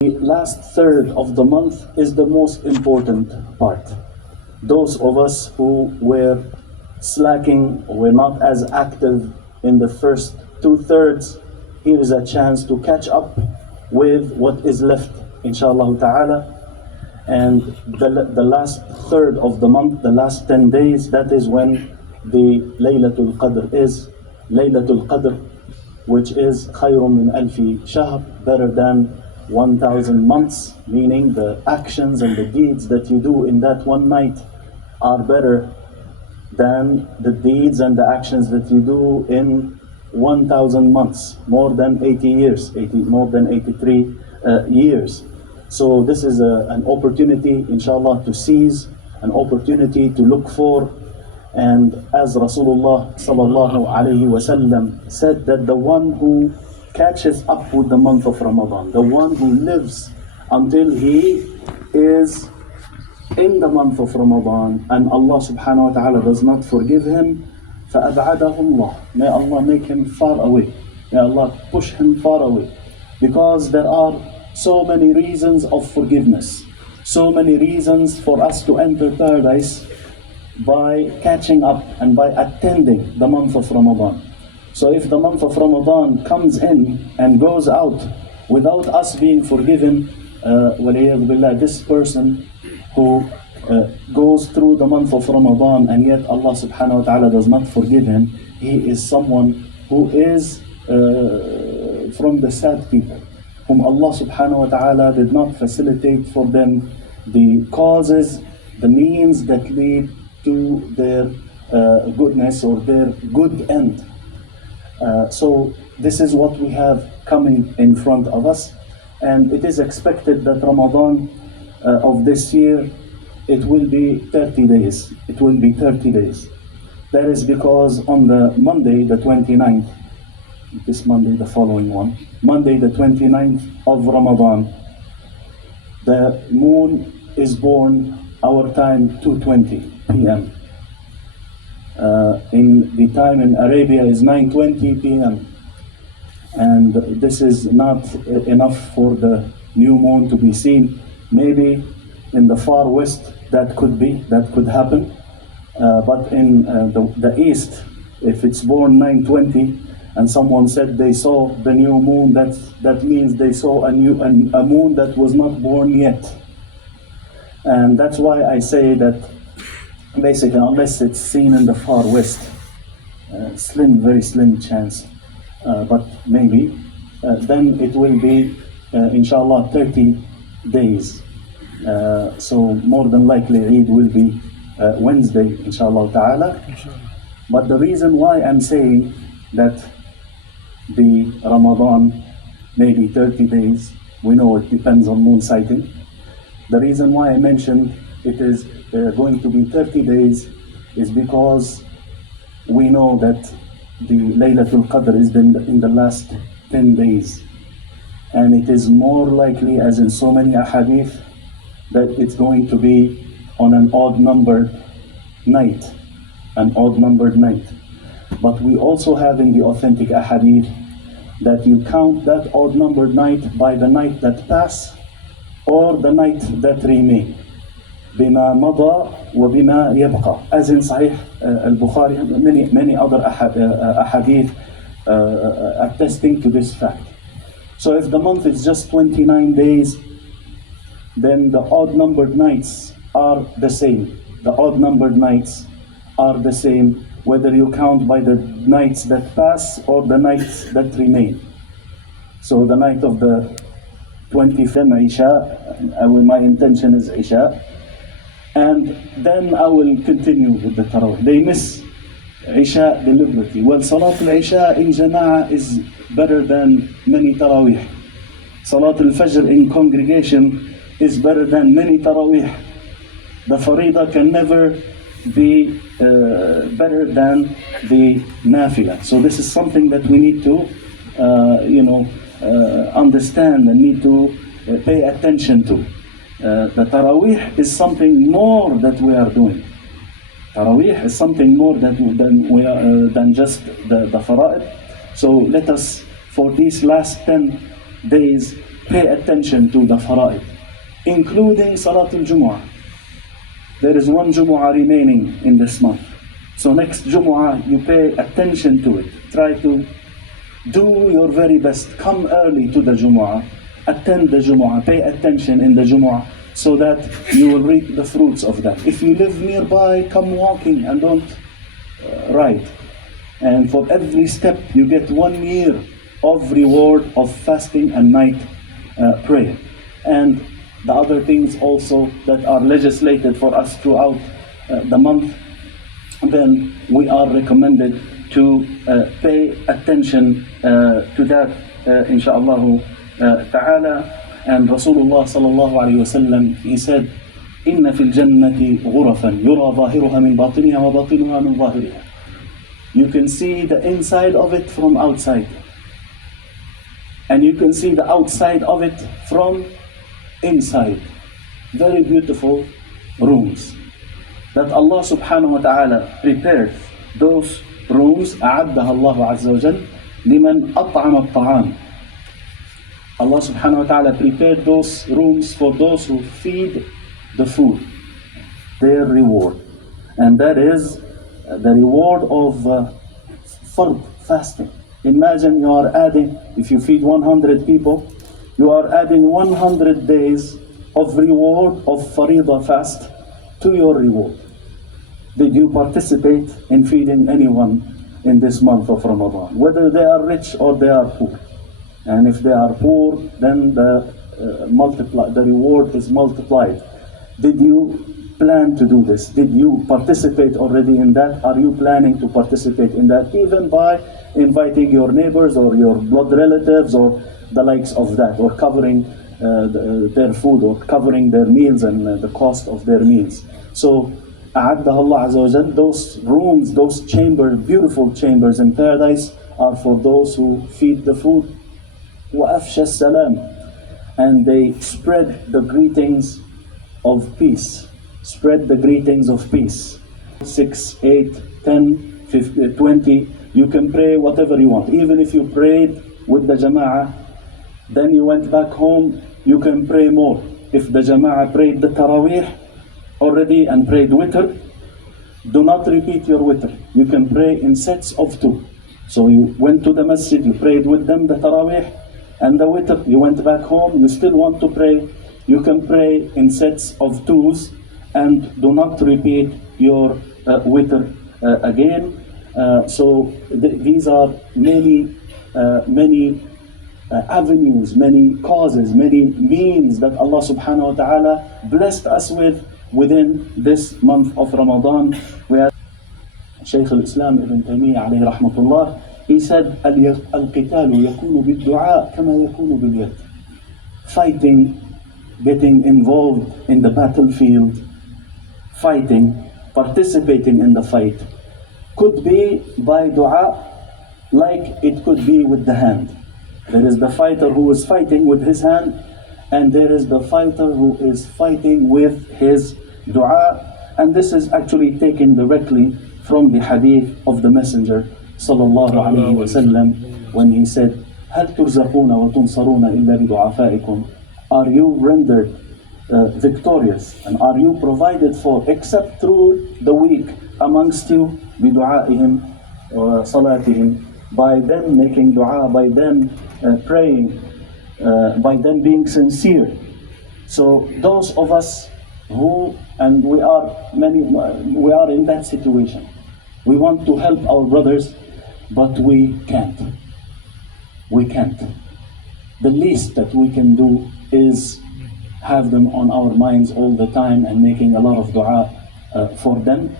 The last third of the month is the most important part. Those of us who were slacking, were not as active in the first 2/3, here is a chance to catch up with what is left, inshallah ta'ala. And the last third of the month, the last 10 days, that is when the Laylatul Qadr is. Laylatul Qadr, which is khayrun min alfi shahr, better than 1,000 months, meaning the actions and the deeds that you do in that one night are better than the deeds and the actions that you do in 1,000 months, more than 80 years, more than 83 years. So this is an opportunity, inshallah, to seize, an opportunity to look for. And as Rasulullah sallallahu alayhi wasallam said, that the one who catches up with the month of Ramadan, the one who lives until he is in the month of Ramadan and Allah subhanahu wa ta'ala does not forgive him, فَأَبْعَدَهُ اللَّهُ, may Allah make him far away, may Allah push him far away. Because there are so many reasons of forgiveness, so many reasons for us to enter paradise by catching up and by attending the month of Ramadan. So if the month of Ramadan comes in and goes out without us being forgiven, this person who goes through the month of Ramadan and yet Allah subhanahu wa ta'ala does not forgive him, he is someone who is from the sad people, whom Allah subhanahu wa ta'ala did not facilitate for them the causes, the means that lead to their goodness or their good end. So this is what we have coming in front of us, and it is expected that Ramadan of this year, it will be 30 days. It will be 30 days. That is because on the Monday, the 29th, this Monday, the following one, Monday the 29th of Ramadan, the moon is born, our time 2:20 p.m. In the time in Arabia is 9:20 p.m. And this is not enough for the new moon to be seen. Maybe in the far west that could happen. But in the east, if it's born 9:20 and someone said they saw the new moon, that means they saw a moon that was not born yet. And that's why I say that basically, unless it's seen in the far west, very slim chance, but maybe, then it will be, inshallah, 30 days. So more than likely Eid will be Wednesday, inshallah ta'ala. But the reason why I'm saying that the Ramadan may be 30 days, we know it depends on moon sighting. The reason why I mentioned it is going to be 30 days is because we know that the Laylatul Qadr is in the last 10 days. And it is more likely, as in so many ahadith, that it's going to be on an odd-numbered night. An odd-numbered night. But we also have in the authentic ahadith that you count that odd-numbered night by the night that passed or the night that remain. بما مضى وبما يبقى, as in Sahih al-Bukhari and many other ahadith attesting to this fact. So if the month is just 29 days, then the odd-numbered nights are the same. The odd-numbered nights are the same, whether you count by the nights that pass or the nights that remain. So the night of the 25th Isha, my intention is Isha, and then I will continue with the Tarawih. They miss Isha deliberately. Well, Salat al-Isha in Jama'ah is better than many Tarawih. Salat al-Fajr in congregation is better than many Tarawih. The Farida can never be better than the Nafila. So this is something that we need to understand and need to pay attention to. The Taraweeh is something more that we are doing. Taraweeh is something more than just the Fara'id. So let us, for these last 10 days, pay attention to the fara'id, including Salat al-Jumu'ah. There is one Jumu'ah remaining in this month. So next Jumu'ah, you pay attention to it. Try to do your very best. Come early to the Jumu'ah. Attend the Jumu'ah. Pay attention in the Jumu'ah so that you will reap the fruits of that. If you live nearby, come walking and don't ride. And for every step, you get 1 year of reward of fasting and night prayer. And the other things also that are legislated for us throughout the month, then we are recommended to pay attention to that, insha'Allah ta'ala. And Rasulullah sallallahu alayhi wa sallam, he said, إِنَّ فِي الْجَنَّةِ غُرَفًا يُرَى ظَاهِرُهَا مِنْ بَاطِنِهَا وَبَاطِنُهَا مِنْ ظَاهِرِهَا. You can see the inside of it from outside. And you can see the outside of it from inside. Very beautiful rooms that Allah subhanahu wa ta'ala prepared. Those rooms أعدها الله عز وجل لمن أطعم الطعام. Allah subhanahu wa ta'ala prepared those rooms for those who feed the food, their reward. And that is the reward of fard, fasting. Imagine you are adding, if you feed 100 people, you are adding 100 days of reward of Faridah fast to your reward. Did you participate in feeding anyone in this month of Ramadan? Whether they are rich or they are poor. And if they are poor, then the reward is multiplied. Did you plan to do this? Did you participate already in that? Are you planning to participate in that? Even by inviting your neighbors or your blood relatives or the likes of that, or covering their food, or covering their meals and the cost of their meals. So, أعدها Allah Azza wa Jal, those rooms, those chambers, beautiful chambers in paradise are for those who feed the food. وَأَفْشَى السَّلَامِ, and they spread the greetings of peace. Spread the greetings of peace. 6, 8, 10, 15, 20, you can pray whatever you want. Even if you prayed with the jama'ah, then you went back home, you can pray more. If the jama'ah prayed the tarawih already and prayed witr, do not repeat your witr. You can pray in sets of 2. So you went to the masjid, you prayed with them the tarawih and the witr, you went back home, you still want to pray, you can pray in sets of 2s and do not repeat your witr again. So these are many avenues, many causes, many means that Allah subhanahu wa ta'ala blessed us with within this month of Ramadan, where Shaykh al-Islam Ibn Taymiyyah alayhi rahmatullah, he said, القتال يكون بالدعاء كما يكون باليد. Fighting, getting involved in the battlefield, fighting, participating in the fight, could be by dua, like it could be with the hand. There is the fighter who is fighting with his hand, and there is the fighter who is fighting with his dua. And this is actually taken directly from the hadith of the Messenger sallallahu alayhi wa sallam, when he said, هَلْ تُرْزَقُونَ وَتُنْصَرُونَ إِلَّا بِدُعَفَائِكُمْ. Are you rendered victorious and are you provided for except through the weak amongst you, بِدُعَائِهِمْ وَصَلَاتِهِمْ, by them making dua, by them praying, by them being sincere. So those of us who, and we are in that situation. We want to help our brothers, but we can't. We can't. The least that we can do is have them on our minds all the time and making a lot of dua for them.